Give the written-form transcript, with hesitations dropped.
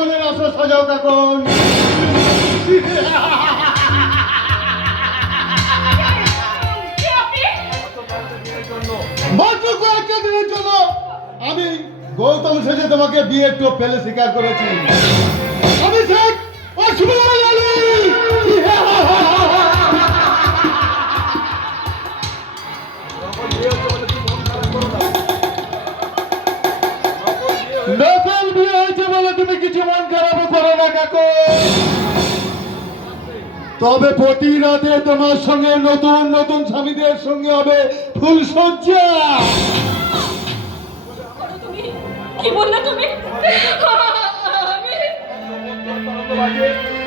জীবনের আশা সাজাও কাকন। মাত্র কয়েকটা দিনের জন্য আমি গৌতম সেজে তোমাকে বিয়ের টোপ ফেলে স্বীকার করেছি। আমি শেখ ওসমান আলী। নকল বিয়ে হয়েছে বলে তুমি কিছু মন খারাপ করো না কাকু। তবে প্রতি রাতে তোমার সঙ্গে নতুন নতুন স্বামীদের সঙ্গে হবে ফুলসজ্জা। কি বললে তুমি?